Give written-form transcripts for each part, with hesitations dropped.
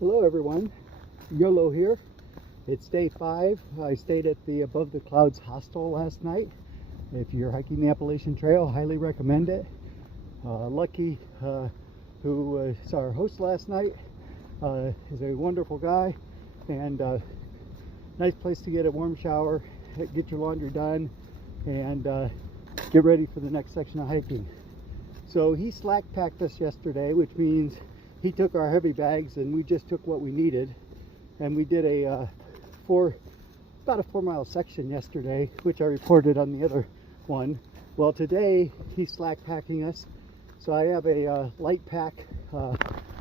Hello everyone, YOLO here. It's day 5. I stayed at the Above the Clouds hostel last night. If you're hiking the Appalachian Trail, highly recommend it. Lucky, who was our host last night, is a wonderful guy, and nice place to get a warm shower, get your laundry done, and get ready for the next section of hiking. So he slack packed us yesterday, which means he took our heavy bags and we just took what we needed, and we did about a 4-mile section yesterday, which I reported on the other one. Well, today he's slack packing us, so I have a light pack,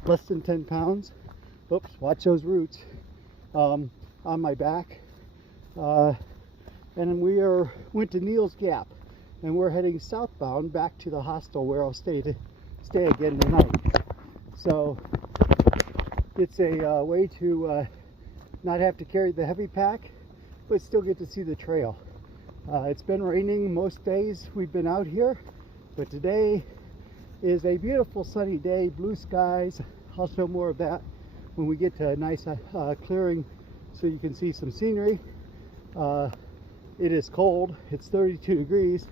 less than 10 pounds. Oops, watch those roots, on my back, and we went to Neels Gap, and we're heading southbound back to the hostel where I'll stay again tonight. So it's a way to not have to carry the heavy pack, but still get to see the trail. It's been raining most days we've been out here, but today is a beautiful sunny day, blue skies. I'll show more of that when we get to a nice clearing so you can see some scenery. It is cold. It's 32 degrees.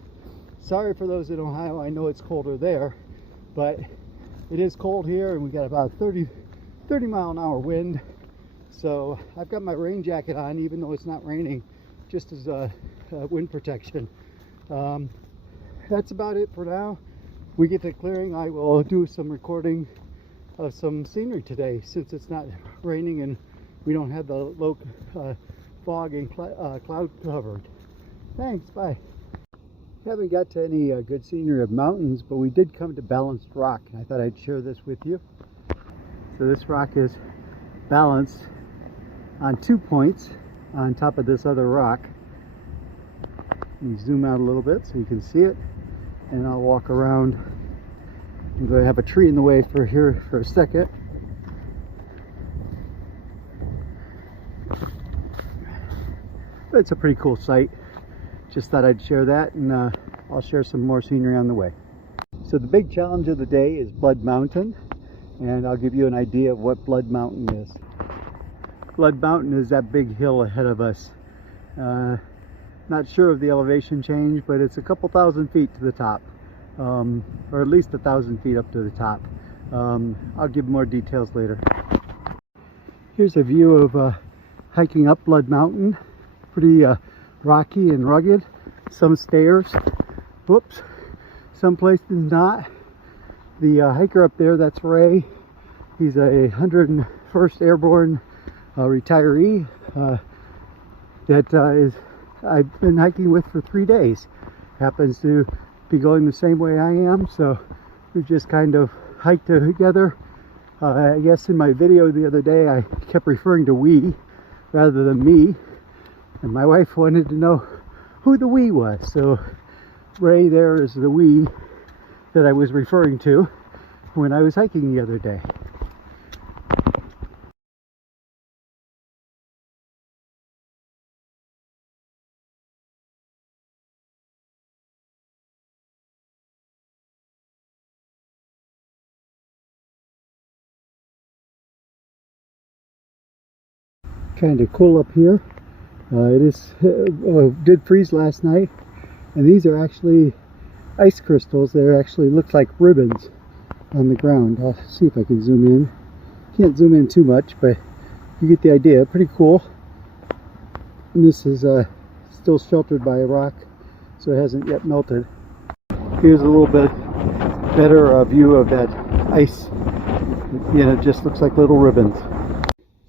Sorry for those in Ohio, I know it's colder there, but it is cold here, and we got about 30 mile an hour wind. So I've got my rain jacket on even though it's not raining, just as wind protection. That's about it for now. We get to clearing, I will do some recording of some scenery today since it's not raining and we don't have the low fog and cloud covered. Thanks, bye. Haven't got to any good scenery of mountains, but we did come to balanced rock, and I thought I'd share this with you. So this rock is balanced on 2 points on top of this other rock. You zoom out a little bit so you can see it, and I'll walk around. I'm going to have a tree in the way for here for a second. But it's a pretty cool sight. Just thought I'd share that, and I'll share some more scenery on the way. So the big challenge of the day is Blood Mountain, and I'll give you an idea of what Blood Mountain is. Blood Mountain is that big hill ahead of us. Not sure of the elevation change, but it's a couple thousand feet to the top, or at least 1,000 feet up to the top. I'll give more details later. Here's a view of hiking up Blood Mountain. Pretty rocky and rugged, some stairs, whoops, some places not. The hiker up there, that's Ray. He's a 101st Airborne retiree that I've been hiking with for 3 days. Happens to be going the same way I am, so we just kind of hiked together. I guess in my video the other day I kept referring to we rather than me, and my wife wanted to know who the we was, so Ray there is the we that I was referring to when I was hiking the other day. Kind of cool up here. It did freeze last night, and these are actually ice crystals. They actually look like ribbons on the ground. I'll see if I can zoom in. Can't zoom in too much, but you get the idea. Pretty cool. And this is still sheltered by a rock, so it hasn't yet melted. Here's a little bit better view of that ice. You know, it just looks like little ribbons.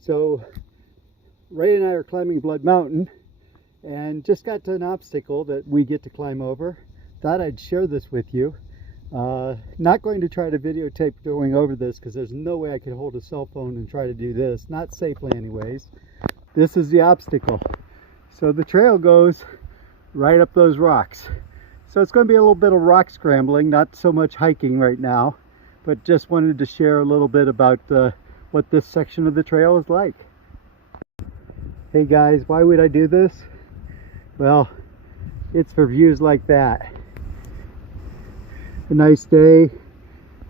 So Ray and I are climbing Blood Mountain, and just got to an obstacle that we get to climb over. Thought I'd share this with you. Not going to try to videotape going over this because there's no way I could hold a cell phone and try to do this, not safely anyways. This is the obstacle. So the trail goes right up those rocks. So it's going to be a little bit of rock scrambling, not so much hiking right now, but just wanted to share a little bit about what this section of the trail is like. Hey guys, why would I do this? Well, it's for views like that. A nice day,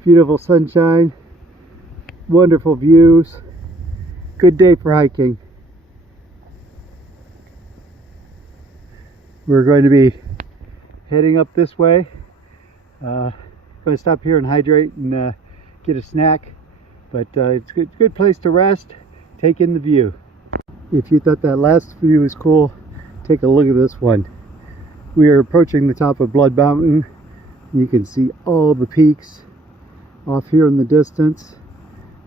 beautiful sunshine, wonderful views, Good day for hiking. We're going to be heading up this way. Going to stop here and hydrate and get a snack. But it's a good place to rest, take in the view. If you thought that last view was cool, take a look at this one. We are approaching the top of Blood Mountain. You can see all the peaks off here in the distance.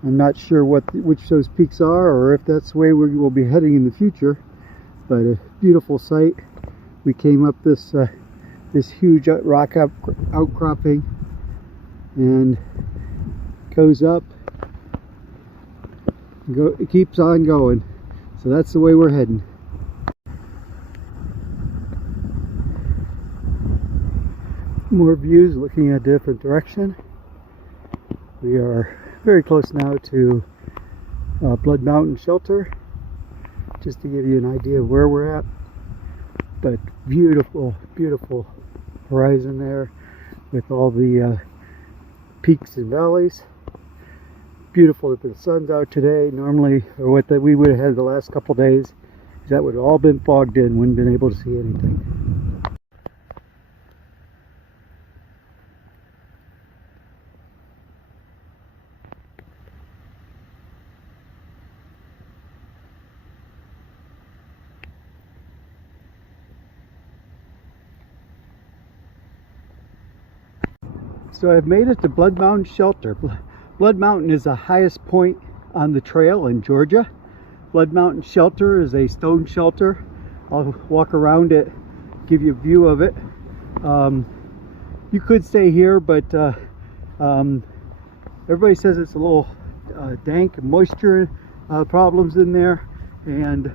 I'm not sure which those peaks are, or if that's the way we will be heading in the future, but a beautiful sight. We came up this huge rock outcropping and goes up, it keeps on going. So that's the way we're heading. More views looking a different direction. We are very close now to Blood Mountain Shelter, just to give you an idea of where we're at. But beautiful, beautiful horizon there with all the peaks and valleys. Beautiful that the sun's out today. Normally, or what that we would have had the last couple days, that would have all been fogged in, wouldn't have been able to see anything. So I've made it to Blood Mountain Shelter. Blood Mountain is the highest point on the trail in Georgia. Blood Mountain Shelter is a stone shelter. I'll walk around it, give you a view of it. You could stay here, but everybody says it's a little dank and moisture problems in there, and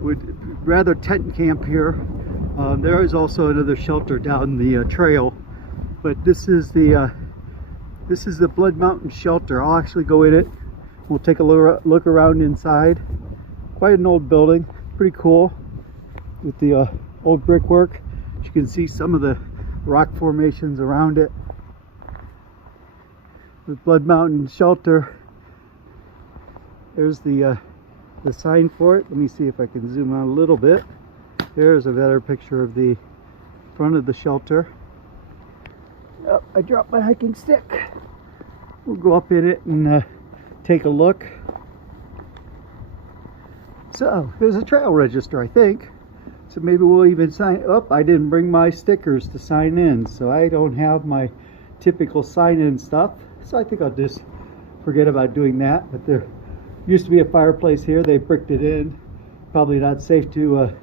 would rather tent camp here. There is also another shelter down the trail. But this is the Blood Mountain Shelter. I'll actually go in it. We'll take a look around inside. Quite an old building, pretty cool with the old brickwork. You can see some of the rock formations around it. The Blood Mountain Shelter. There's the sign for it. Let me see if I can zoom out a little bit. There's a better picture of the front of the shelter. Oh, I dropped my hiking stick. We'll go up in it and take a look. So there's a trail register, I think. So maybe we'll even sign. Oh, I didn't bring my stickers to sign in, so I don't have my typical sign-in stuff. So I think I'll just forget about doing that. But there used to be a fireplace here. They bricked it in. Probably not safe to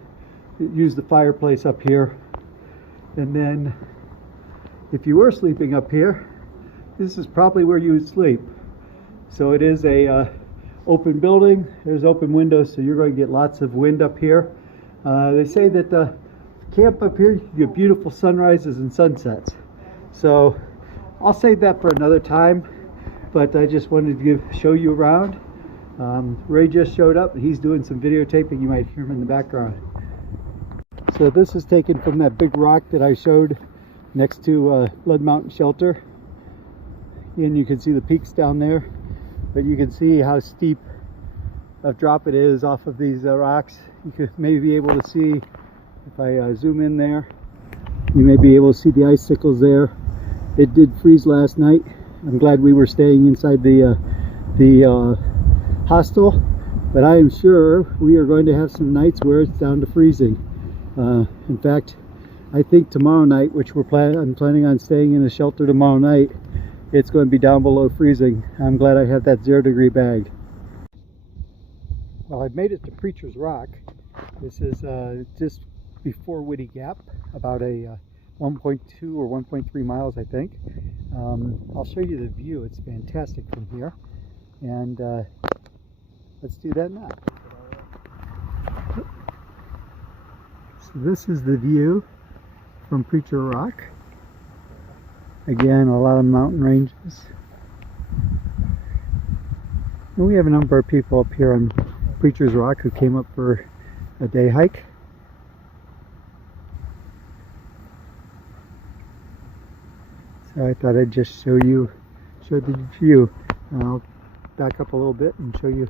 use the fireplace up here. And then, if you were sleeping up here, this is probably where you would sleep. So it is a open building. There's open windows, so you're going to get lots of wind up here. They say that the camp up here, you get beautiful sunrises and sunsets. So I'll save that for another time, but I just wanted to show you around. Ray just showed up. He's doing some videotaping. You might hear him in the background. So this is taken from that big rock that I showed next to Blood Mountain Shelter, and you can see the peaks down there, but you can see how steep a drop it is off of these rocks. You could maybe be able to see, if I zoom in there, you may be able to see the icicles there. It did freeze last night. I'm glad we were staying inside the hostel, but I am sure we are going to have some nights where it's down to freezing. In fact, I think tomorrow night, which I'm planning on staying in a shelter tomorrow night, it's going to be down below freezing. I'm glad I have that 0-degree bag. Well, I've made it to Preacher's Rock. This is just before YOLO Gap, about a 1.2 or 1.3 miles, I think. I'll show you the view. It's fantastic from here, and let's do that now. So this is the view from Preacher Rock. Again, a lot of mountain ranges. And we have a number of people up here on Preacher's Rock who came up for a day hike. So I thought I'd just show the view. I'll back up a little bit and show you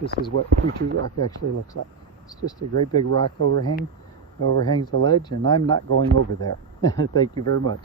this is what Preacher's Rock actually looks like. It's just a great big rock overhang. It overhangs the ledge, and I'm not going over there. Thank you very much.